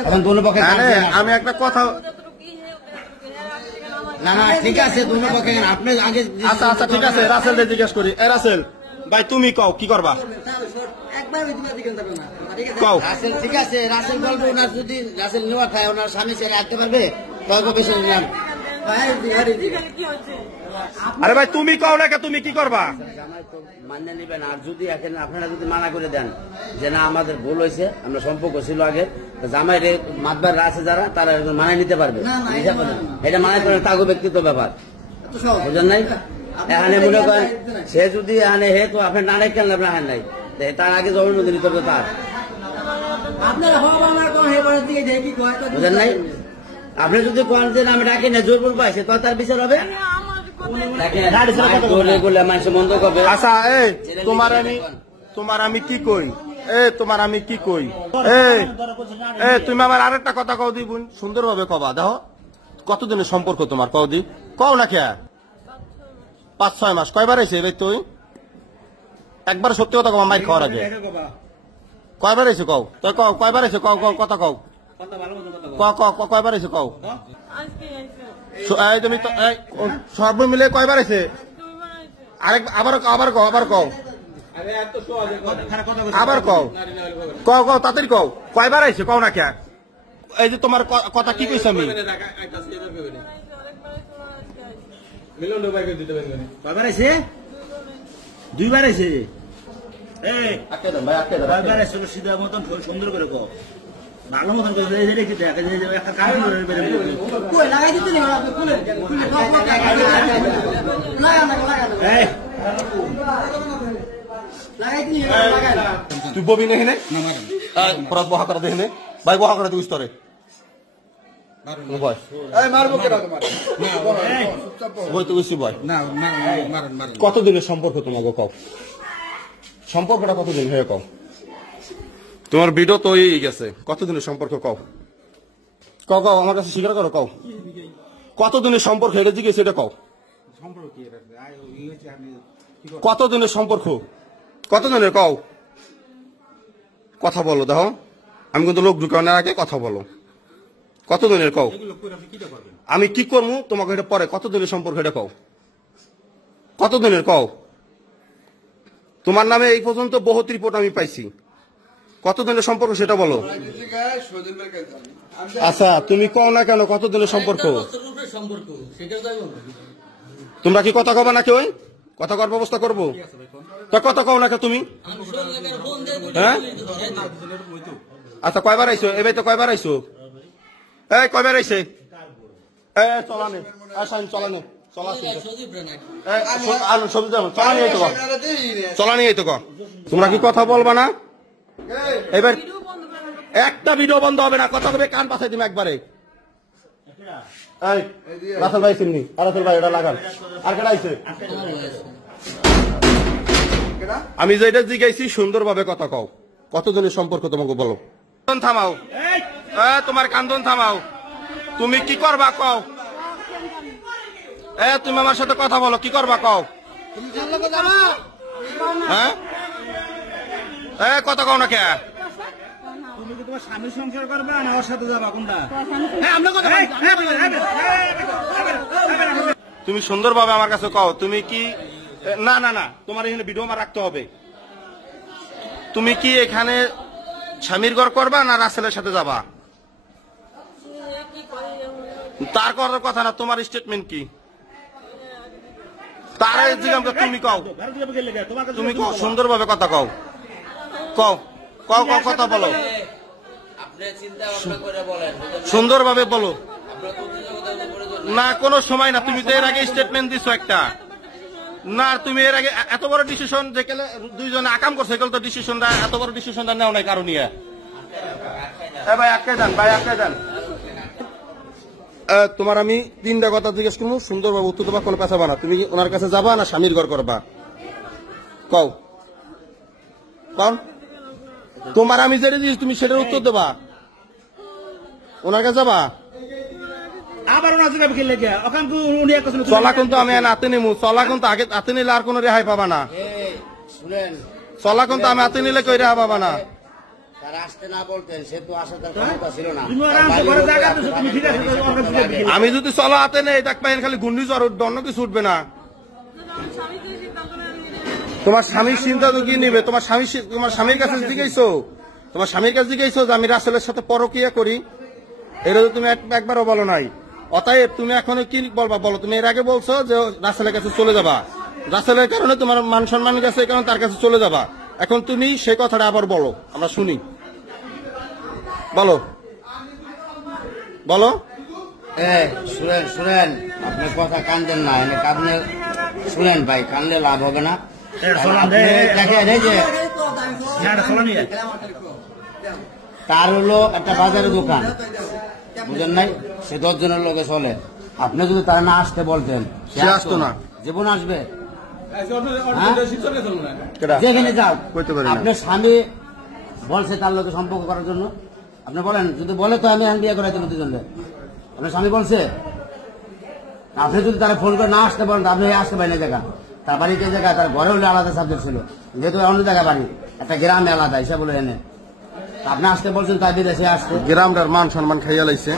এখন দোনো পক্ষে আমি একটা কথা না না ঠিক আছে দোনো পক্ষে আপনি আগে আচ্ছা আচ্ছা ঠিক আছে রাসেল জিজ্ঞেস করি রাসেল ভাই তুমি কও কি করবা কও রাসেল ঠিক আছে রাসেল বলবো ওনার যদি রাসেল নেওয়া খায় ওনার স্বামী ছেলে আসতে পারবে তর্ক বেশি নিলাম আরে ভাই তুমি কও না তুমি কি করবা মান্য নিবেন আর যদি এখানে আপনারা যদি মানা করে দেন যে না আমাদের ভুল হয়েছে আমরা সম্পর্ক ছিল আগে জামাই রে মাতবার আছে যারা তারা মানায় নিতে পারবে এটা মানায় করে তাগো ব্যক্তিগত ব্যাপার বুঝলেন নাই এখানে মনে করেন সে যদি এখানে হে তো আপনার নাড়াই কেন আপনার হার নাই তার আগে জবানবন্দি নিতে হবে তার বুঝলেন নাই আপনি যদি কোন যে আমি ডাকি না জোর বলবো সে তো তার বিচার হবে আচ্ছা তোমার আমি কি কই তোমার আমি কি কই তুমি আমার আরেকটা কথা কও দিবুন সুন্দর ভাবে কবা দেখো কতদিনের সম্পর্ক তোমার কও দি কও না খেয়া 5-6 মাস কয়বার এসে তুই একবার সত্যি কথা কবা মাইর খাওয়ার আগে কয়বার এসে কও তুই কও কয়বার এসে কও কও কথা কও কয়বার এসে কও তুমি সর্ব মিলে কয়বার এসে আবার কও আবার কও আবার কও কও কও তাড়াতাড়ি কও কয়বার আইছে কও না কে এই যে তোমার কথা কি কইছ আমি কয়বার আইছে 2 বার আইছে কয়বার আইছে সিধা মতন সুন্দর করে কও ভালো মতন করে দেখি দেখা যায় একটা কাজ করে কই লাগাই দিতে নি আপনি খুলে তুই ববি নেই নে পরাত বহা করে দেখে ভাই বহা করে তুই স্তরে কতদিনের সম্পর্ক তোমাকে কও সম্পর্কটা কতদিন হয়ে কও তোমার ভিডিও তো হয়ে গেছে কতদিনের সম্পর্ক কও কও কও আমার কাছে স্বীকার করো কও কতদিনের সম্পর্ক এটা জিজ্ঞেস এটা কও কতদিনের সম্পর্ক কতদিনের কও কথা বলো দেখো আমি কিন্তু লোক ঢুকানোর আগে কথা বলো কতদিনের কও আমি কি করবো তোমাকে এটা পরে কতদিনের সম্পর্ক এটা কও কতদিনের কও তোমার নামে এই পর্যন্ত বহুত রিপোর্ট আমি পাইছি কতদিনের সম্পর্ক সেটা বলো আচ্ছা তুমি কও না কেন কতদিনের সম্পর্ক তোমরা কি কথা কবা না কেউ কথা কর ব্যবস্থা করবো তা কথা কও না তুমি হ্যাঁ আচ্ছা কয়বার আইসো এবার তো কয়বার আইসো এই কয়বার আইসে চলানে চলানে চলানি এই তো তোমরা কি কথা বলবা না এবার একটা ভিডিও বন্ধ হবে না কথা কবে কান পাশে দিবে একবারে রাসেল ভাই সিমনি রাসেল ভাই এটা লাগান আর কেডা আইছে আমি যে এটা জিজ্ঞাসি সুন্দরভাবে কথা কও কতজনের সম্পর্ক তোমাকে বলো থামাও তোমার কান্দন থামাও তুমি কি করবা কও তুমি আমার সাথে কথা বলো কি করবা কও হ্যাঁ কথা কও না কে তুমি কি তোমার স্বামীর সংসার করবে না ওর সাথে যাবা কোনটা তুমি সুন্দরভাবে আমার কাছে কও তুমি কি না না না তোমার এখানে ভিডিও আমার রাখতে হবে তুমি কি এখানে স্বামীর ঘর করবা না রাসেলের সাথে যাবা তার করার কথা না তোমার স্টেটমেন্ট কি তার তুমি কও তুমি কও সুন্দরভাবে কথা কও কও কও কও কথা বলো সুন্দরভাবে বলো না কোনো সময় না তুমি তো এর আগে স্টেটমেন্ট দিছো একটা না তুমি এর আগে এত বড় ডিসিশন যে কেলে দুইজনে আকাম করছে কেলে তো ডিসিশনটা এত বড় ডিসিশনটা নেও নাই কারণ নিয়ে ভাই আটকে যান ভাই আটকে যান তোমার আমি 3টা কথা জিজ্ঞেস করবো সুন্দরভাবে উত্তর দেবা কোনো পেছাবা না তুমি ওনার কাছে যাবা না স্বামীর ঘর করবা কও কন তোমার আমি যেটা দিয়েছি তুমি সেটার উত্তর দেবা ওনার কাছে যাবা আবার ওনার কাছে খেলে গিয়া ওখান উনি এক কথা চলা কিন্তু আমি হাতে নিমু চলা কিন্তু আগে হাতে নিলে আর কোনো রেহাই পাবা না শুনেন চলা কিন্তু আমি হাতে নিলে কই রেহাই পাবা না তারা আসতে না বলতেন, সে তো আসার তার ক্ষমতা ছিল না। আমি যদি চলো হাতে নেই দেখবেন খালি ঘূর্ণিঝড় উঠবে, অন্য কিছু উঠবে না। তোমার স্বামীর চিন্তা তো কি নিবে? তোমার স্বামীর কাছে জিজ্ঞেসো, তোমার স্বামীর কাছে জিজ্ঞেসো যে আমি রাসেলের সাথে পরকিয়া করি? এটা তো তুমি একবারও বলো নাই। অতএব তুমি এখনো কি বলবা বলো? তুমি এর আগে বলছো যে রাসেলের কাছে চলে যাবা, রাসেলের কারণে তোমার মান সম্মান গেছে, এই কারণে তার কাছে চলে যাবা। এখন তুমি সেই কথাটা আবার বলো, আমরা শুনি। বলো বলো। শুনেন, আপনার কথা কানদেন না, এনে কাঁদলে শুনেন ভাই, কানলে লাভ হবে না। দেখেন এই যে তার হলো একটা বাজারের দোকান, বুঝেন নাই? সে 10 জনের লোকে চলে। আপনি যদি তার না আসতে বলতেন, সে আসতো না। জীবন আসবে? যেখানে যাও, আপনার স্বামী বলছে তার লোকে সম্পর্ক করার জন্য, আপনি বলেন, যদি বলে তো আমি বিয়ে করাই দেবো দুজনকে। আপনার স্বামী বলছে? আপনি যদি তারা ফোন করে না আসতে বলেন, আপনি আসতে পারেন জায়গা, তার বাড়িতে জায়গা, তার ঘরে হলে আলাদা সাবজেক্ট ছিল, যেহেতু অন্য জায়গায় বাড়ি, একটা গ্রামে আলাদা হিসাব বলে এনে আপনি আসতে বলছেন, তাই বিদেশে আসতে। গ্রামটার মান সম্মান খাইয়া লাইছে।